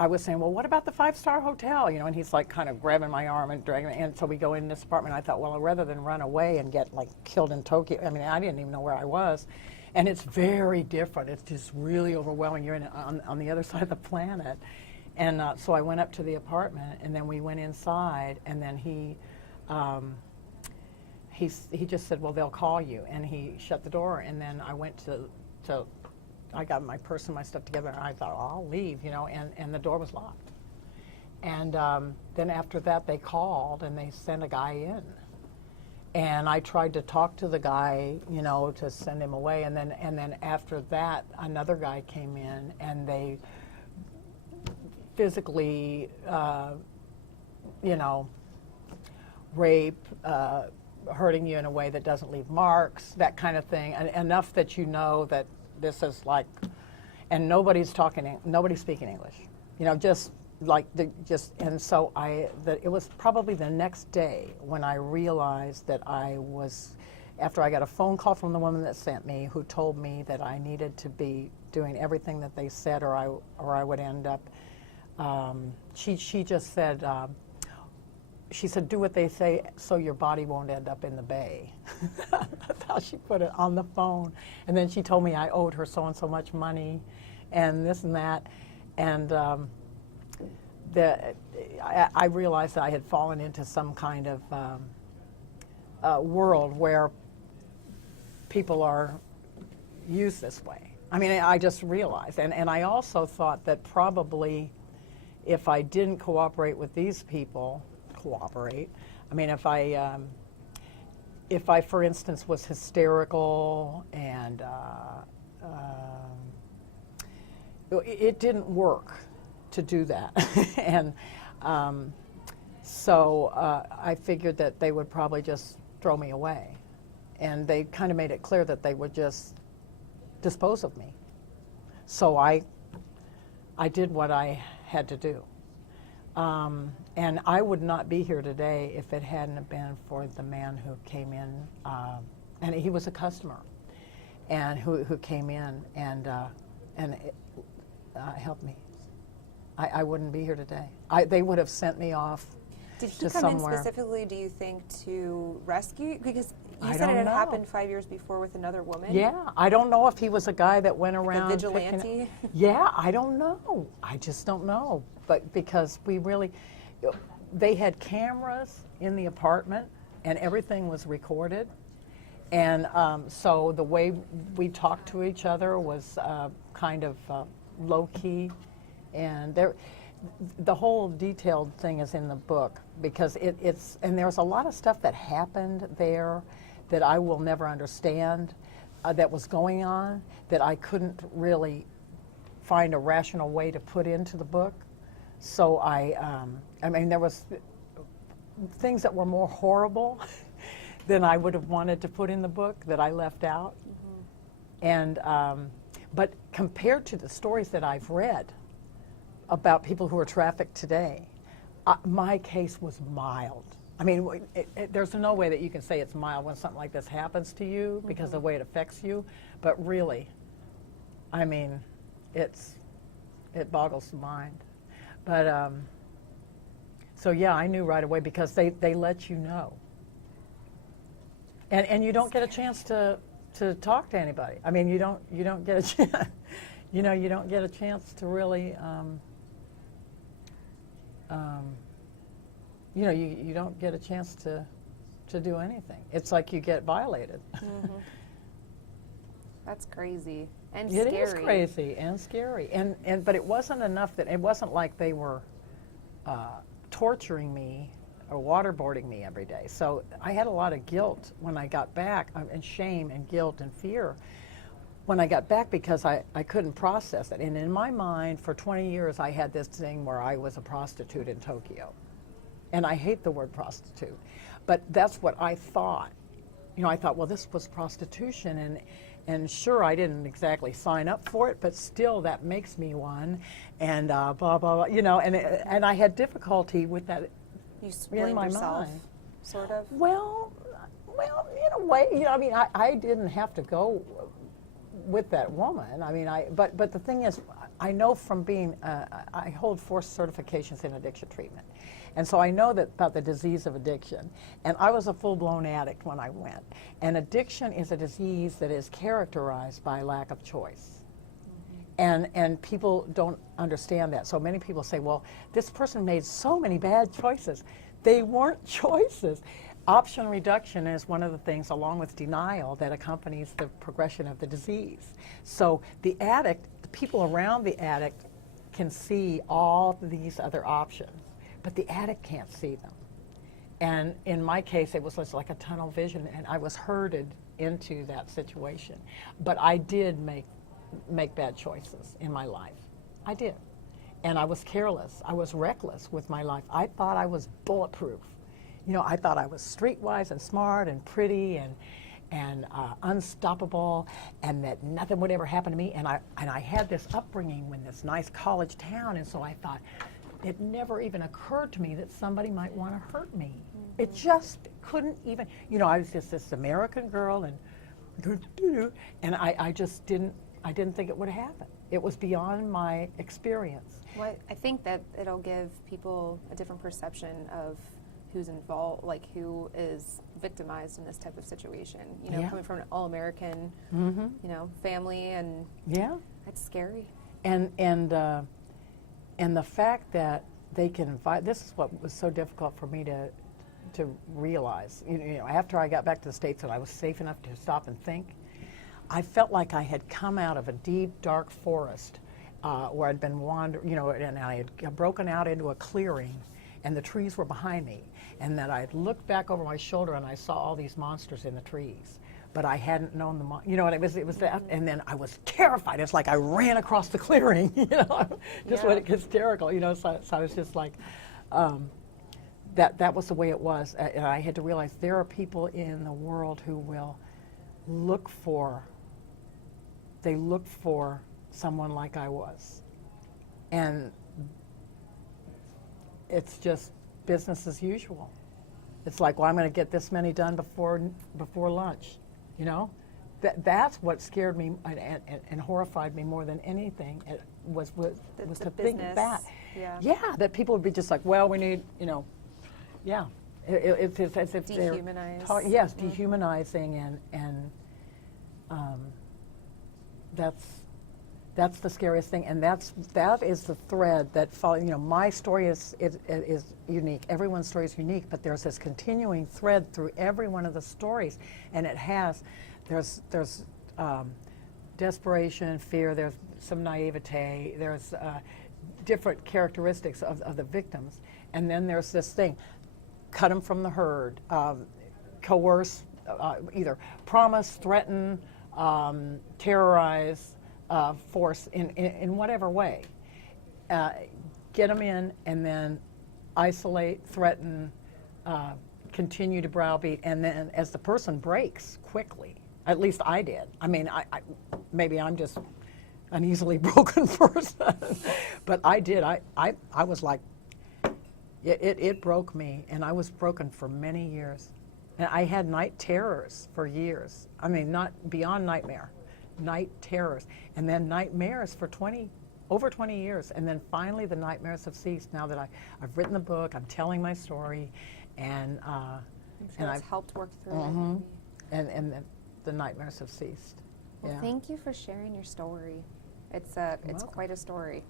I was saying, well, what about the 5-star hotel? You know, and he's like kind of grabbing my arm and dragging me. And so we go in this apartment. I thought, well, rather than run away and get like killed in Tokyo, I mean, I didn't even know where I was. And it's very different. It's just really overwhelming. You're on the other side of the planet. And so I went up to the apartment, and then we went inside, and then he just said, well, they'll call you. And he shut the door, and then I went to I got my purse and my stuff together, and I thought, oh, I'll leave, you know, and the door was locked. And then after that, they called, and they sent a guy in. And I tried to talk to the guy, you know, to send him away. And then after that, another guy came in, and they physically, you know, rape, hurting you in a way that doesn't leave marks, that kind of thing, and enough that you know that this is like, and nobody's speaking English, you know, just like and so it was probably the next day when I realized that after I got a phone call from the woman that sent me, who told me that I needed to be doing everything that they said, or I would end up. She just said. She said, do what they say so your body won't end up in the bay. That's how she put it on the phone. And then she told me I owed her so-and-so much money and this and that. And I realized that I had fallen into some kind of world where people are used this way. I mean, I just realized. And I also thought that probably if I didn't cooperate with these people, I mean, if I, for instance, was hysterical and it didn't work to do that, and so I figured that they would probably just throw me away, and they kind of made it clear that they would just dispose of me. So I did what I had to do. And I would not be here today if it hadn't been for the man who came in, and he was a customer, and who came in and helped me. I wouldn't be here today. They would have sent me off. Did he come somewhere. in specifically, do you think, to rescue? Because you I said it had don't know. happened 5 years before with another woman. Yeah, I don't know if he was a guy that went Like around. a vigilante? Yeah, I don't know. I just don't know. But because they had cameras in the apartment, and everything was recorded. And so the way we talked to each other was kind of low-key. And the whole detailed thing is in the book, because and there's a lot of stuff that happened there that I will never understand, that was going on, that I couldn't really find a rational way to put into the book. So I mean, there was things that were more horrible than I would have wanted to put in the book that I left out. Mm-hmm. And but compared to the stories that I've read about people who are trafficked today, my case was mild. I mean, there's no way that you can say it's mild when something like this happens to you, because of the way it affects you. But really, I mean, it boggles the mind. But so yeah, I knew right away, because they let you know, and you don't get a chance to talk to anybody. I mean, you don't get a chance. You know, you don't get a chance to really. You know, you don't get a chance to do anything. It's like you get violated. Mm-hmm. That's crazy and scary. It is crazy and scary. But it wasn't enough that it wasn't like they were torturing me or waterboarding me every day. So I had a lot of guilt when I got back, and shame and guilt and fear when I got back, because I couldn't process it. And in my mind, for 20 years, I had this thing where I was a prostitute in Tokyo. And I hate the word prostitute, but that's what I thought. You know, I thought, well, this was prostitution, and sure, I didn't exactly sign up for it, but still, that makes me one, and blah, blah, blah, you know, and I had difficulty with that in my mind. Sort of? Well, in a way, you know, I mean, I didn't have to go with that woman. I mean, but the thing is, I know from being, I hold 4 certifications in addiction treatment. And so I know that about the disease of addiction. And I was a full-blown addict when I went. And addiction is a disease that is characterized by lack of choice. And people don't understand that. So many people say, well, this person made so many bad choices. They weren't choices. Option reduction is one of the things, along with denial, that accompanies the progression of the disease. So the addict, the people around the addict can see all these other options, but the addict can't see them. And in my case, it was just like a tunnel vision, and I was herded into that situation. But I did make bad choices in my life. I did. And I was careless. I was reckless with my life. I thought I was bulletproof. You know, I thought I was streetwise and smart and pretty and unstoppable, and that nothing would ever happen to me. And I had this upbringing in this nice college town, and so I thought, it never even occurred to me that somebody might want to hurt me. It just couldn't even, you know, I was just this American girl, and I just didn't think it would happen. It was beyond my experience. Well, I think that it'll give people a different perception of who's involved, like who is victimized in this type of situation. You know, Yeah. coming from an all-American, you know, family, and Yeah. it's scary. And the fact that they can invite, this is what was so difficult for me to realize. You know, after I got back to the States and I was safe enough to stop and think, I felt like I had come out of a deep, dark forest where I'd been wandering, you know, and I had broken out into a clearing, and the trees were behind me, and that I had looked back over my shoulder and I saw all these monsters in the trees, but I hadn't known the you know, and it was that, and then I was terrified. It's like I ran across the clearing, you know, just went hysterical, you know. So I was just like, that was the way it was, and I had to realize there are people in the world who will look for someone like I was, and it's just business as usual. It's like, well, I'm going to get this many done before lunch, you know. That's what scared me and horrified me more than anything. It was to think that, that people would be just like, well, we need, you know, it's as if Dehumanize. they're dehumanizing, and that's the scariest thing, and that is the thread that follows. You know, my story is unique. Everyone's story is unique, but there's this continuing thread through every one of the stories, and there's desperation, fear, there's some naivete, there's different characteristics of the victims, and then there's this thing: cut them from the herd, coerce, either promise, threaten, terrorize. Force in whatever way, get them in, and then isolate, threaten, continue to browbeat, and then as the person breaks quickly, at least I did. I mean, I maybe I'm just an easily broken person, but I did. I was like, it broke me, and I was broken for many years, and I had night terrors for years. I mean, not beyond nightmare. Night terrors, and then nightmares for over 20 years, and then finally the nightmares have ceased now that I've written the book, I'm telling my story, and I've helped work through it. And the nightmares have ceased. Well, thank you for sharing your story. It's quite a story.